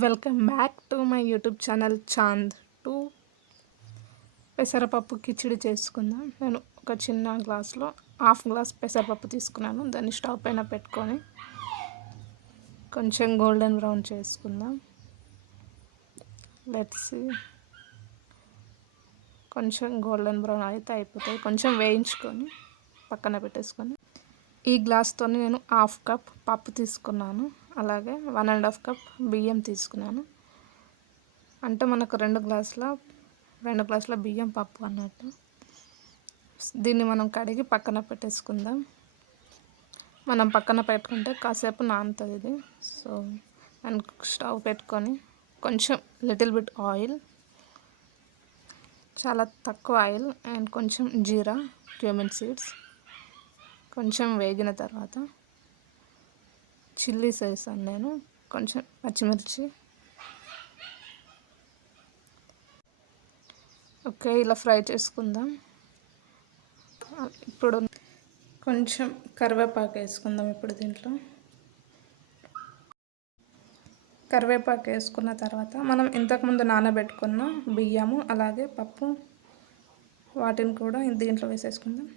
Welcome back to my YouTube channel Chand to పెసరపప్పు కిచిడి చేసుకుందాం. నేను ఒక చిన్న గ్లాస్లో హాఫ్ గ్లాస్ పెసరపప్పు తీసుకున్నాను. దాన్ని స్టవ్ పైన పెట్టుకొని కొంచెం గోల్డెన్ బ్రౌన్ చేసుకుందాం. Let's see. కొంచెం గోల్డెన్ బ్రౌన్ అయితే అయిపోతాయి. కొంచెం వేయించుకొని పక్కన పెట్టేసుకొని ఈ గ్లాస్తో నేను హాఫ్ కప్ పప్పు తీసుకున్నాను. అలాగే 1.5 కప్ బియ్యం తీసుకున్నాను. అంటే మనకు 2 గ్లాసుల బియ్యం పప్పు అన్నట్టు. దీన్ని మనం కడిగి పక్కన పెట్టేసుకుందాం. మనం పక్కన పెట్టుకుంటే కాసేపు నానుతుంది ఇది. సో నేను స్టవ్ పెట్టుకొని కొంచెం లిటిల్ బిట్ ఆయిల్, చాలా తక్కువ ఆయిల్ అండ్ కొంచెం జీరా, క్యూమిన్ సీడ్స్ కొంచెం వేగిన తర్వాత చిల్లీస్ వేసాను నేను, కొంచెం పచ్చిమిర్చి. ఓకే, ఇలా ఫ్రై చేసుకుందాం. ఇప్పుడు కొంచెం కరివేపాకు వేసుకుందాం. ఇప్పుడు దీంట్లో కరివేపాకు వేసుకున్న తర్వాత మనం ఇంతకుముందు నానబెట్టుకున్న బియ్యము అలాగే పప్పు వాటిని కూడా దీంట్లో వేసేసుకుందాం.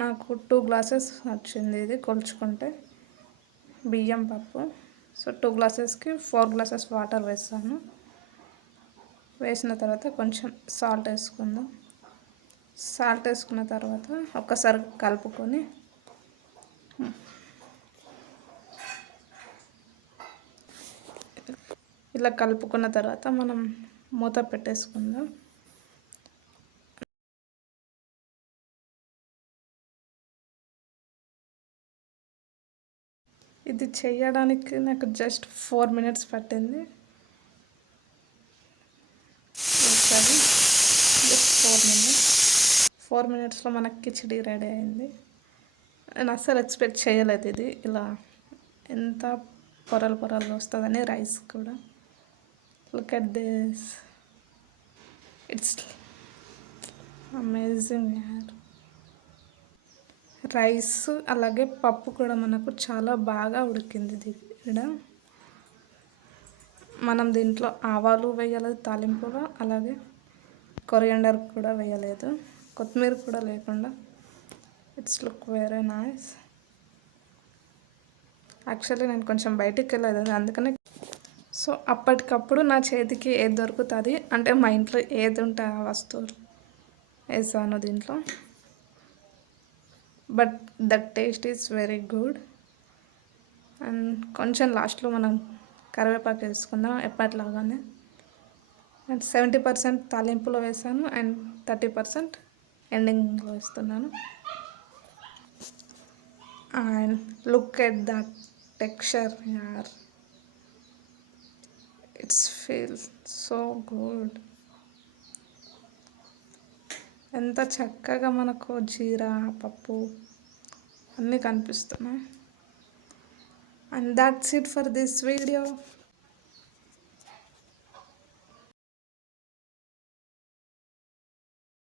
నాకు 2 గ్లాసెస్ వచ్చింది ఇది కొలుచుకుంటే బియ్యం పప్పు. సో 2 గ్లాసెస్కి 4 గ్లాసెస్ వాటర్ వేస్తాను. వేసిన తర్వాత కొంచెం సాల్ట్ వేసుకుందాం. సాల్ట్ వేసుకున్న తర్వాత ఒక్కసారి కలుపుకొని ఇలా కలుపుకున్న తర్వాత మనం మూత పెట్టేసుకుందాం. ఇది చేయడానికి నాకు జస్ట్ 4 minutes పట్టింది. జస్ట్ 4 minutesలో మనకి కిచిడి రెడీ అయింది. నేను అస్సలు ఎక్స్పెక్ట్ చేయలేదు ఇది ఇలా ఎంత పొరలు వస్తుందని. రైస్ కూడా look at this, it's amazing యార్. రైస్ అలాగే పప్పు కూడా మనకు చాలా బాగా ఉడికింది. ఇక్కడ మనం దీంట్లో ఆవాలు వేయలేదు తాలింపులో, అలాగే కొరియాండర్ కూడా వేయలేదు, కొత్తిమీర కూడా లేకుండా. It's look very nice. Actually నేను కొంచెం బయటికి వెళ్ళలేదు, అందుకనే. సో అప్పటికప్పుడు నా చేతికి ఏది దొరుకుతుంది అంటే మా ఇంట్లో ఏది ఉంటే ఆ వస్తువులు వేసాను దీంట్లో. But the taste is very good. And కొంచెం లాస్ట్లో మనం కరివేపాకు వేసుకుందాం ఎప్పటిలాగానే. అండ్ 70% తాలింపులో వేసాను అండ్ 30% ఎండింగ్లో వేస్తున్నాను. And look at the texture యార్, ఇట్స్ ఫీల్స్ సో గుడ్. ఎంత చక్కగా మనకు జీరా పప్పు అన్నీ కనిపిస్తున్నాయి. And that's it for this video.